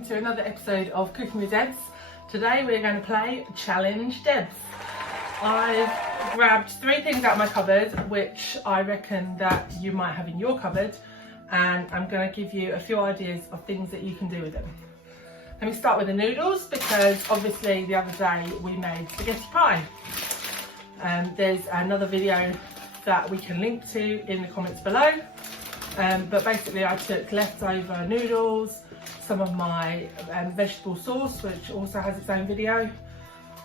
welcome to another episode of Cooking with Debs. Today we're going to play Challenge Debs. I've grabbed 3 things out of my cupboard which I reckon that you might have in your cupboard, and I'm going to give you a few ideas of things that you can do with them. Let me start with the noodles, because obviously the other day we made spaghetti pie. There's another video that we can link to in the comments below. But basically I took leftover noodles, some of my vegetable sauce, which also has its own video,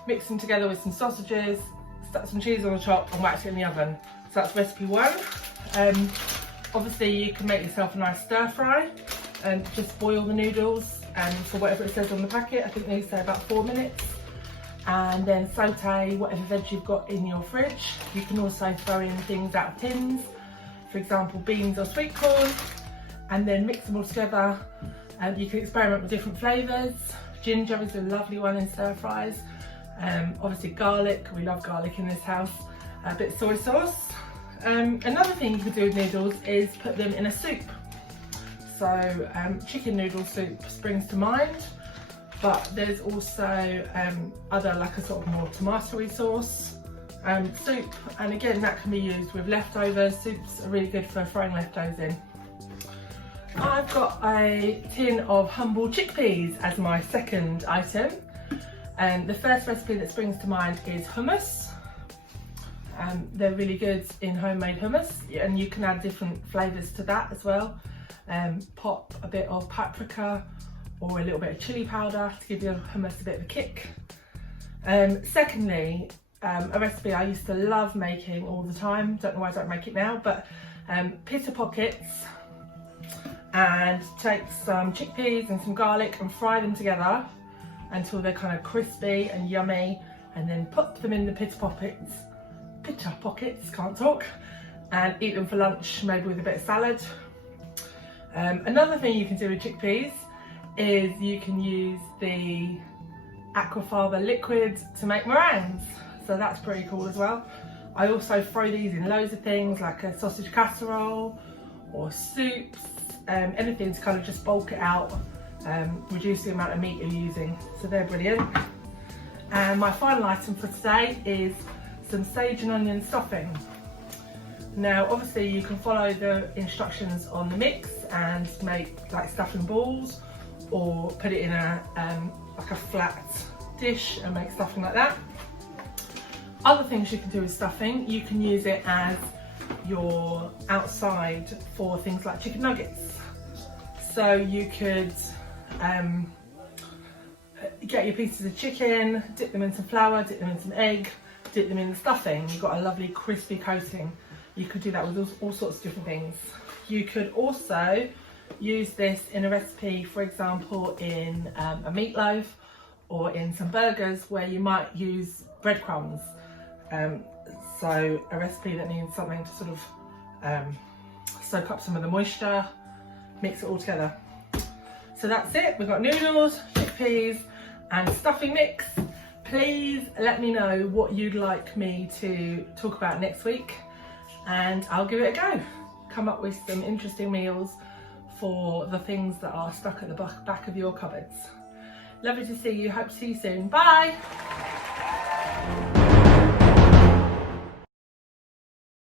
mixed them together with some sausages, stuck some cheese on the top and whacked it in the oven. So that's recipe 1. Obviously you can make yourself a nice stir fry and just boil the noodles, and for whatever it says on the packet, I think they say about 4 minutes. And then saute whatever veg you've got in your fridge. You can also throw in things out of tins, for example beans or sweet corn, and then mix them all together. And you can experiment with different flavours. Ginger is a lovely one in stir fries. Obviously garlic, we love garlic in this house. A bit of soy sauce. Another thing you can do with noodles is put them in a soup. So chicken noodle soup springs to mind, but there's also other, like a sort of more tomatoey sauce soup, and again that can be used with leftovers. Soups are really good for throwing leftovers in. I've got a tin of humble chickpeas as my second item, and the first recipe that springs to mind is hummus. They're really good in homemade hummus, and you can add different flavours to that as well. Pop a bit of paprika or a little bit of chili powder to give your hummus a bit of a kick. Secondly, a recipe I used to love making all the time, don't know why I don't make it now, but pita pockets, and take some chickpeas and some garlic and fry them together until they're kind of crispy and yummy, and then put them in the pita pockets, can't talk, and eat them for lunch, maybe with a bit of salad. Another thing you can do with chickpeas is you can use the aquafaba liquid to make meringues, so that's pretty cool as well. I also throw these in loads of things, like a sausage casserole or soups, anything to kind of just bulk it out, reduce the amount of meat you're using, so they're brilliant. And my final item for today is some sage and onion stuffing. Now obviously you can follow the instructions on the mix and make like stuffing balls, or put it in a like a flat dish and make stuffing like that. Other things you can do with stuffing, you can use it as your outside for things like chicken nuggets. So you could get your pieces of chicken, dip them in some flour, dip them in some egg, dip them in the stuffing. You've got a lovely crispy coating. You could do that with all sorts of different things. You could also use this in a recipe, for example in a meatloaf or in some burgers where you might use breadcrumbs. So a recipe that needs something to sort of soak up some of the moisture, mix it all together. So that's it, we've got noodles, chickpeas and stuffing mix. Please let me know what you'd like me to talk about next week, and I'll give it a go. Come up with some interesting meals for the things that are stuck at the back of your cupboards. Lovely to see you, hope to see you soon, bye!